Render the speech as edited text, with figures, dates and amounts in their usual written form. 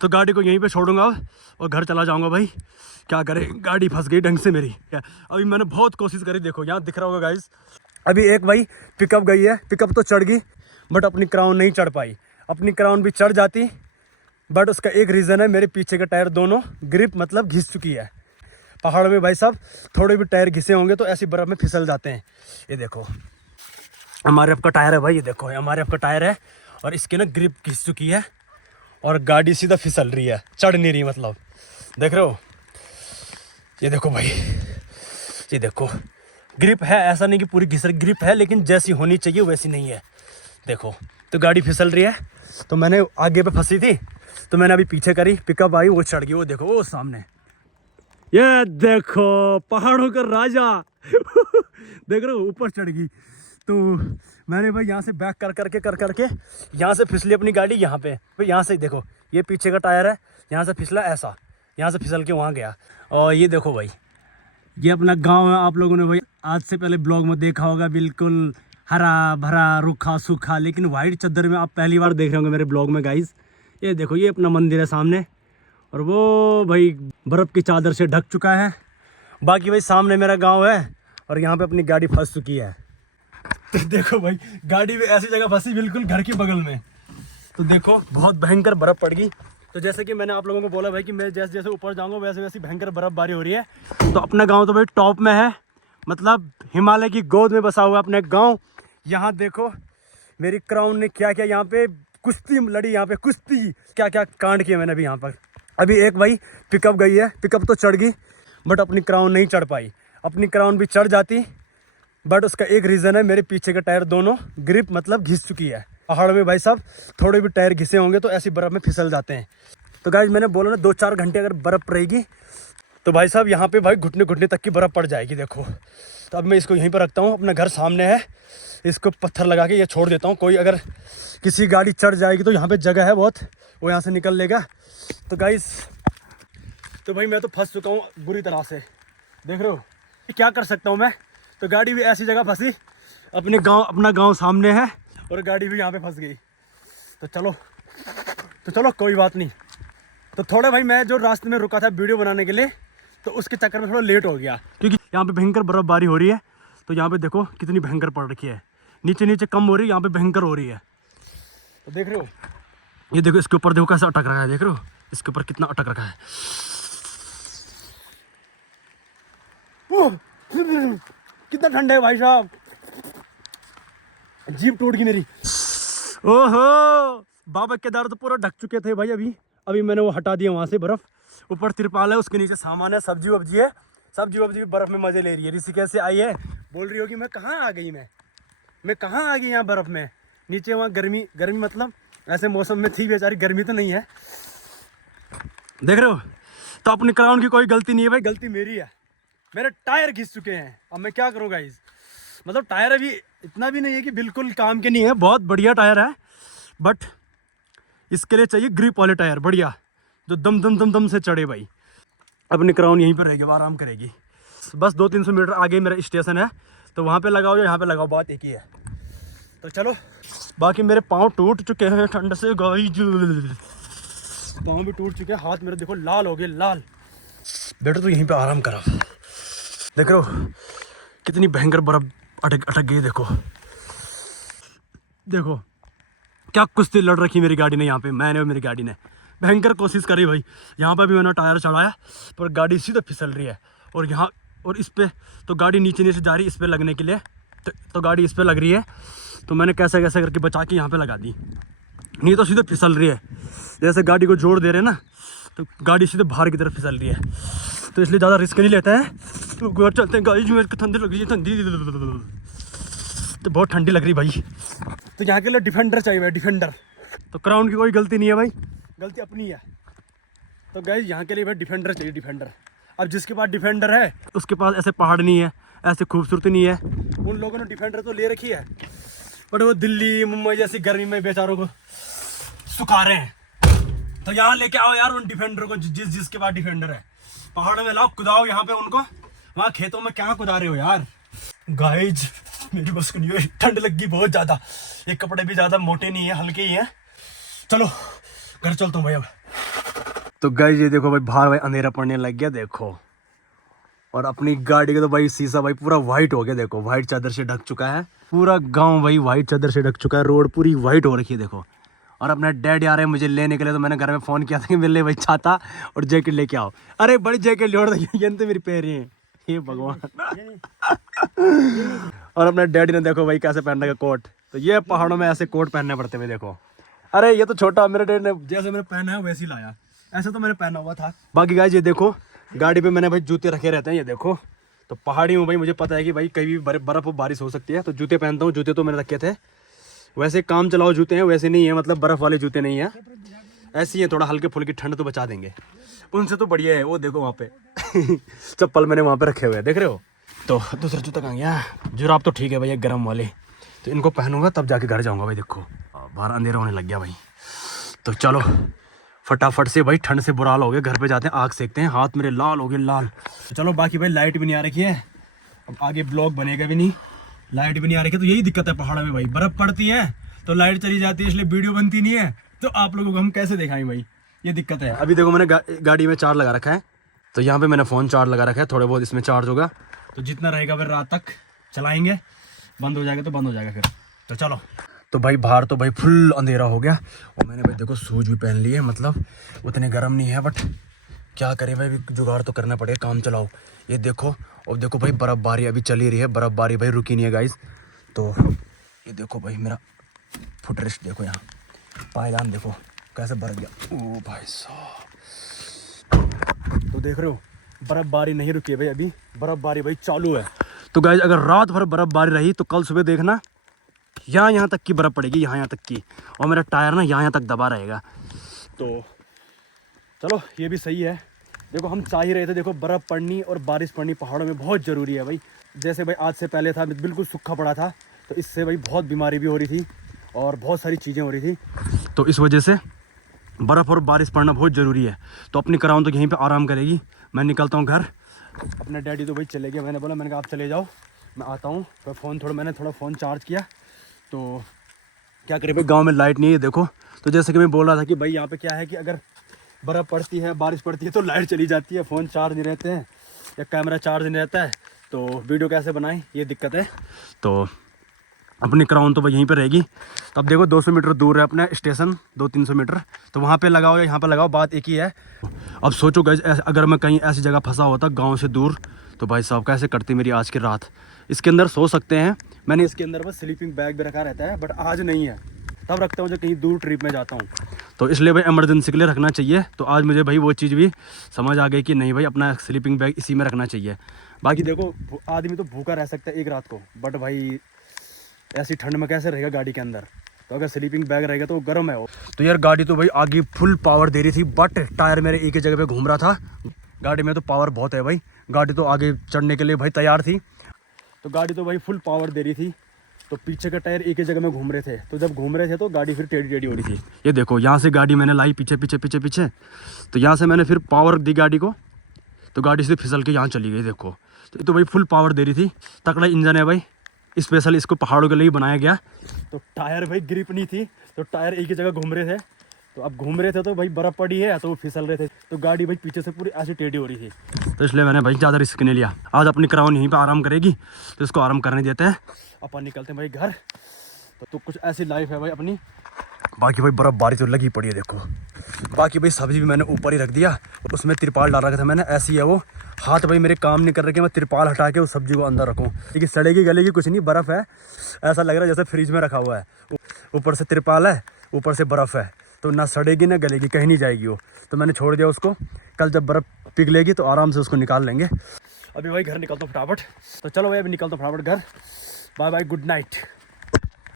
तो गाड़ी को यहीं पे छोड़ूंगा और घर चला जाऊंगा भाई। क्या करें, गाड़ी फंस गई ढंग से मेरी। अभी मैंने बहुत कोशिश करी, देखो यहाँ दिख रहा होगा गाइस। अभी एक भाई पिकअप गई है, पिकअप तो चढ़ गई बट अपनी क्राउन नहीं चढ़ पाई। अपनी क्राउन भी चढ़ जाती बट उसका एक रीज़न है, मेरे पीछे के टायर दोनों ग्रिप मतलब घिस चुकी है। पहाड़ में भाई साहब थोड़े भी टायर घिसे होंगे तो ऐसी बर्फ़ में फिसल जाते हैं। ये देखो हमारे आपका टायर है भाई, ये देखो हमारे आपका टायर है और इसकी ना ग्रिप घिस चुकी है और गाड़ी सीधा फिसल रही है, चढ़ नहीं रही। मतलब देख रहे हो, ये देखो भाई, ये देखो ग्रिप है, ऐसा नहीं कि पूरी घिस रही, ग्रिप है लेकिन जैसी होनी चाहिए वैसी नहीं है। देखो तो गाड़ी फिसल रही है। तो मैंने आगे पे फंसी थी तो मैंने अभी पीछे करी, पिकअप आई, वो चढ़ गई। वो देखो वो सामने, ये देखो पहाड़ों का राजा देख रहे हो, ऊपर चढ़ गई। तो मैंने भाई यहाँ से बैक कर करके यहाँ से फिसली अपनी गाड़ी यहाँ पे। भाई यहाँ से देखो, ये पीछे का टायर है, यहाँ से फिसला ऐसा, यहाँ से फिसल के वहाँ गया। और ये देखो भाई, ये अपना गांव है। आप लोगों ने भाई आज से पहले ब्लॉग में देखा होगा, बिल्कुल हरा भरा रूखा सूखा, लेकिन वाइट चद्दर में आप पहली बार देख रहे होंगे मेरे ब्लॉग में गाइस। ये देखो ये अपना मंदिर है सामने और वो भाई बर्फ़ की चादर से ढक चुका है। बाकी भाई सामने मेरा गांव है और यहाँ पे अपनी गाड़ी फंस चुकी है। तो देखो भाई गाड़ी भी ऐसी जगह फंसी बिल्कुल घर के बगल में। तो देखो बहुत भयंकर बर्फ़ पड़ गई। तो जैसे कि मैंने आप लोगों को बोला भाई कि मैं जैसे जैसे ऊपर जाऊँगा वैसे वैसे भयंकर बर्फ़बारी हो रही है। तो अपना गाँव तो भाई टॉप में है, मतलब हिमालय की गोद में बसा हुआ अपने गाँव। यहाँ देखो मेरी क्राउन ने क्या क्या यहाँ पे कुश्ती लड़ी, यहाँ पे कुश्ती क्या क्या कांड किए मैंने अभी यहाँ पर। अभी एक भाई पिकअप गई है, पिकअप तो चढ़ गई बट अपनी क्राउन नहीं चढ़ पाई। अपनी क्राउन भी चढ़ जाती बट उसका एक रीज़न है, मेरे पीछे के टायर दोनों ग्रिप मतलब घिस चुकी है। पहाड़ में भाई साहब थोड़े भी टायर घिसे होंगे तो ऐसी बर्फ़ में फिसल जाते हैं। तो गाइस मैंने बोला ना 2-4 घंटे अगर बर्फ़ रहेगी तो भाई साहब यहाँ पे भाई घुटने घुटने तक की बर्फ़ पड़ जाएगी। देखो तो अब मैं इसको यहीं पर रखता हूँ, अपना घर सामने है, इसको पत्थर लगा के ये छोड़ देता हूँ। कोई अगर किसी गाड़ी चढ़ जाएगी तो यहाँ पे जगह है बहुत, वो यहाँ से निकल लेगा। तो गाइस तो भाई मैं तो फंस चुका हूँ बुरी तरह से, देख रहे हो क्या कर सकता हूँ मैं। तो गाड़ी भी ऐसी जगह फंसी, अपना गाँव सामने है और गाड़ी भी यहाँ पे फंस गई। तो चलो कोई बात नहीं। तो थोड़ा भाई मैं जो रास्ते में रुका था वीडियो बनाने के लिए तो उसके चक्कर में थोड़ा लेट हो गया, क्योंकि यहाँ पे भयंकर बर्फ़बारी हो रही है। तो यहाँ पे देखो कितनी भयंकर पड़ रखी है, नीचे नीचे कम हो रही है, यहाँ पे भयंकर हो रही है। तो देख रहे हो, ये देखो इसके ऊपर देखो कैसा अटक रहा है, देख रहे हो इसके ऊपर कितना अटक रखा है। कितना ठंडा है भाई साहब, जीप टूट गई मेरी। ओहो बाबा केदार तो पूरा ढक चुके थे भाई। अभी मैंने वो हटा दिया वहाँ से बर्फ़। ऊपर तिरपाल है, उसके नीचे सामान है, सब्जी वब्जी है, सब्जी वब्जी भी बर्फ़ में मज़े ले रही है। ऋषिकेश से आई है, बोल रही होगी मैं कहाँ आ गई, मैं कहाँ आ गई यहाँ बर्फ़ में। नीचे वहाँ गर्मी मतलब ऐसे मौसम में थी बेचारी, गर्मी तो नहीं है, देख रहे हो। तो अपनी क्राउन की कोई गलती नहीं है भाई, गलती मेरी है। मेरे टायर घिस चुके हैं, अब मैं क्या करूँ गाइस। मतलब टायर अभी इतना भी नहीं है कि बिल्कुल काम के नहीं है, बहुत बढ़िया टायर है बट इसके लिए चाहिए ग्रिप वाले टायर बढ़िया, जो दम से चढ़े भाई। अपनी क्राउन यहीं पर रहेगी, आराम करेगी। बस 200-300 मीटर आगे मेरा स्टेशन है, तो वहाँ पे लगाओ या यहाँ पे लगाओ, बात एक ही है। तो चलो, बाकी मेरे पाँव टूट चुके हैं ठंड से गाइस, पाँव भी टूट चुके हैं, हाथ मेरे देखो लाल हो गए, लाल। बेटा तो यहीं पे आराम करा, देख रहे हो कितनी भयंकर बर्फ़ अटक गई। देखो क्या कुश्ती लड़ रखी मेरी गाड़ी ने यहाँ पे, मैंने और मेरी गाड़ी ने भयंकर कोशिश करी भाई। यहाँ पे भी मैंने टायर चढ़ाया पर गाड़ी सीधे फिसल रही है। और यहाँ और इस पे तो गाड़ी नीचे जा रही है इस पे लगने के लिए, तो गाड़ी इस पे लग रही है। तो मैंने कैसे करके बचा के यहाँ पे लगा दी, नहीं तो सीधे फिसल रही है। जैसे गाड़ी को जोड़ दे रहे हैं ना, तो गाड़ी सीधे बाहर की तरफ फिसल रही है। तो इसलिए ज़्यादा रिस्क नहीं लेते हैं, तो घर चलते हैं। गाड़ी में ठंडी लग रही है, ठंडी तो बहुत ठंडी लग रही भाई। तो यहाँ के लिए डिफेंडर चाहिए भाई, डिफेंडर। तो क्राउन की कोई गलती नहीं है भाई, गलती अपनी है। तो गाइस यहाँ के लिए भाई डिफेंडर चाहिए, डिफेंडर। अब जिसके पास डिफेंडर है उसके पास ऐसे पहाड़ नहीं है, ऐसे खूबसूरती नहीं है। उन लोगों ने डिफेंडर तो ले रखी है बट वो दिल्ली मुंबई जैसी गर्मी में बेचारों को सुखा रहे हैं। तो यहाँ लेके आओ यार उन डिफेंडर को, जिसके पास डिफेंडर है। पहाड़ों में लाओ, कुदाओ यहाँ पे उनको, वहाँ खेतों में क्या कुदा रहे हो यार। गाइज मेरी बस को नहीं है, ठंड लग गई बहुत ज़्यादा। ये कपड़े भी ज़्यादा मोटे नहीं है, हल्के ही हैं। चलो घर चलता हूँ भाई अब। तो गाइस ये देखो भाई बाहर भाई अंधेरा पड़ने लग गया देखो। और अपनी गाड़ी का तो भाई शीशा भाई पूरा वाइट हो गया देखो, वाइट चादर से ढक चुका है पूरा गांव भाई, वाइट चादर से ढक चुका है, रोड पूरी वाइट हो रखी है देखो। और अपना डैडी आ रहे हैं मुझे लेने के लिए, तो मैंने घर में फ़ोन किया था कि मेरे लिए भाई छाता और जैकेट लेके आओ। अरे बड़ी जैकेट जोड़ देंगे, ये तो मेरी पैर है, हे भगवान। और अपने डैडी ने देखो भाई कैसे पहन रखा कोट, तो ये पहाड़ों में ऐसे कोट पहनने पड़ते हैं देखो। अरे ये तो छोटा, मेरे डैडी ने जैसे मैंने पहना है वैसे ही लाया, ऐसा तो मैंने पहना हुआ था। बाकी गाइस ये देखो गाड़ी पे मैंने भाई जूते रखे रहते हैं, ये देखो। तो पहाड़ी हूँ भाई, मुझे पता है कि भाई कहीं भी बर्फ़ और बारिश हो सकती है, तो जूते पहनता हूँ। जूते तो मैंने रखे थे, वैसे काम चलाओ जूते हैं, वैसे नहीं है मतलब बर्फ़ वाले जूते नहीं है, ऐसे ही है, थोड़ा हल्के फुल्की ठंड तो बचा देंगे। उनसे तो बढ़िया है वो देखो वहाँ पे चप्पल मैंने वहाँ पे रखे हुए हैं, देख रहे हो। तो दूसरा जूता कहाँ गया, जुराब तो ठीक है भैया गर्म वाले, तो इनको पहनूंगा तब जाके घर जाऊँगा भाई। देखो बाहर अंधेरा होने लग गया भाई, तो चलो फटाफट से भाई, ठंड से बुरा हाल हो गया, घर पे जाते हैं, आग सेकते हैं, हाथ मेरे लाल हो गए लाल। चलो बाकी भाई लाइट भी नहीं आ रखी है, अब आगे ब्लॉग बनेगा भी नहीं, लाइट भी नहीं आ रही है। तो यही दिक्कत है पहाड़ों में भाई, बर्फ़ पड़ती है तो लाइट चली जाती है, इसलिए वीडियो बनती नहीं है, तो आप लोगों को हम कैसे दिखाएं भाई, ये दिक्कत है। अभी देखो मैंने गाड़ी में चार्ज लगा रखा है, तो यहाँ पे मैंने फ़ोन चार्ज लगा रखा है, थोड़े बहुत इसमें चार्ज होगा, तो जितना रहेगा फिर रात तक चलाएंगे, बंद हो जाएगा तो बंद हो जाएगा फिर। तो चलो, तो भाई बाहर तो भाई फुल अंधेरा हो गया, और मैंने भाई देखो शूज भी पहन लिए, मतलब उतने गर्म नहीं है, बट क्या करें भाई, जुगाड़ तो करना पड़ेगा, काम चलाओ। ये देखो, और देखो भाई बर्फ़बारी अभी चली रही है, बर्फ़बारी भाई रुकी नहीं है गाइस। तो ये देखो भाई मेरा फुट रेस्ट देखो, यहाँ पायदान देखो कैसे भर गया, ओ भाई साहब। तो देख रहे हो बर्फ़बारी नहीं रुकी है भाई, अभी बर्फ़बारी भाई चालू है। तो गाइस अगर रात भर बर्फ़बारी रही तो कल सुबह देखना यहाँ तक की बर्फ़ पड़ेगी, यहाँ तक की, और मेरा टायर ना यहाँ तक दबा रहेगा। तो चलो ये भी सही है। देखो हम चाह ही रहे थे, देखो बर्फ़ पड़नी और बारिश पड़नी पहाड़ों में बहुत ज़रूरी है भाई। जैसे भाई आज से पहले था बिल्कुल सूखा पड़ा था, तो इससे भाई बहुत बीमारी भी हो रही थी और बहुत सारी चीज़ें हो रही थी, तो इस वजह से बर्फ़ और बारिश पड़ना बहुत ज़रूरी है। तो अपनी कराऊँ तो यहीं पर आराम करेगी, मैं निकलता हूँ घर। अपने डैडी तो भाई चले गए, मैंने बोला, मैंने कहा आप चले जाओ मैं आता हूँ। तो मैंने थोड़ा फ़ोन चार्ज किया, तो क्या करें भाई गांव में लाइट नहीं है देखो। तो जैसे कि मैं बोल रहा था कि भाई यहाँ पे क्या है कि अगर बर्फ़ पड़ती है, बारिश पड़ती है, तो लाइट चली जाती है, फ़ोन चार्ज नहीं रहते हैं या कैमरा चार्ज नहीं रहता है, तो वीडियो कैसे बनाएं, ये दिक्कत है। तो अपनी क्राउन तो भाई यहीं पे रहेगी। तब देखो 200 मीटर दूर है अपना स्टेशन, 200-300 मीटर, तो वहाँ पे लगाओ या यहाँ पे लगाओ, बात एक ही है। अब सोचो गाइस, अगर मैं कहीं ऐसी जगह फंसा होता गाँव से दूर, तो भाई साहब कैसे कटती मेरी आज की रात। इसके अंदर सो सकते हैं, मैंने इसके अंदर बस स्लीपिंग बैग भी रखा रहता है, बट आज नहीं है, तब रखता हूँ जब कहीं दूर ट्रिप में जाता हूँ, तो इसलिए भाई इमरजेंसी के लिए रखना चाहिए। तो आज मुझे भाई वो चीज़ भी समझ आ गई कि नहीं भाई अपना स्लीपिंग बैग इसी में रखना चाहिए। बाकी देखो आदमी तो भूखा रह सकता है एक रात को, बट भाई ऐसी ठंड में कैसे रहेगा गाड़ी के अंदर, तो अगर स्लीपिंग बैग रहेगा तो वो गर्म है वो। तो यार गाड़ी तो भाई आगे फुल पावर दे रही थी, बट टायर मेरे एक ही जगह पे घूम रहा था। गाड़ी में तो पावर बहुत है भाई, गाड़ी तो आगे चढ़ने के लिए भाई तैयार थी, तो गाड़ी तो भाई फुल पावर दे रही थी। तो पीछे का टायर एक ही जगह में घूम रहे थे, तो जब घूम रहे थे तो गाड़ी फिर टेढ़ी टेढ़ी हो रही थी। ये देखो यहाँ से गाड़ी मैंने लाई पीछे पीछे पीछे पीछे, तो यहाँ से मैंने फिर पावर दी गाड़ी को, तो गाड़ी से फिसल के यहाँ चली गई देखो। तो भाई फुल पावर दे रही थी, तकड़ा इंजन है भाई, स्पेशल इसको पहाड़ों के लिए बनाया गया। तो टायर भाई ग्रिप नहीं थी, तो टायर एक ही जगह घूम रहे थे, तो अब घूम रहे थे तो भाई बर्फ़ पड़ी है तो वो फिसल रहे थे, तो गाड़ी भाई पीछे से पूरी ऐसी टेढ़ी हो रही थी, तो इसलिए मैंने भाई ज़्यादा रिस्क नहीं लिया। आज अपनी क्राउन यहीं पे आराम करेगी, तो इसको आराम करने देते हैं, अपन निकलते हैं भाई घर। तो कुछ ऐसी लाइफ है भाई अपनी। बाकी भाई बर्फ़बारी तो लगी पड़ी है देखो। बाकी भाई सब्जी भी मैंने ऊपर ही रख दिया, उसमें तिरपाल डाल रखा था मैंने, ऐसी है वो। हाथ भाई मेरे काम नहीं कर रहे कि मैं तिरपाल हटा के उस सब्जी को अंदर रखूँ, क्योंकि सड़ेगी गलेगी कुछ नहीं, बर्फ़ है, ऐसा लग रहा है जैसे फ्रिज में रखा हुआ है। ऊपर से तिरपाल है, ऊपर से बर्फ़ है, तो ना सड़ेगी ना गलेगी, कहीं नहीं जाएगी वो। तो मैंने छोड़ दिया उसको, कल जब बर्फ़ पिघलेगी तो आराम से उसको निकाल लेंगे। अभी भाई घर निकलता हूँ फटाफट, तो चलो भाई अभी निकलता हूँ फटाफट घर। Bye bye, good night.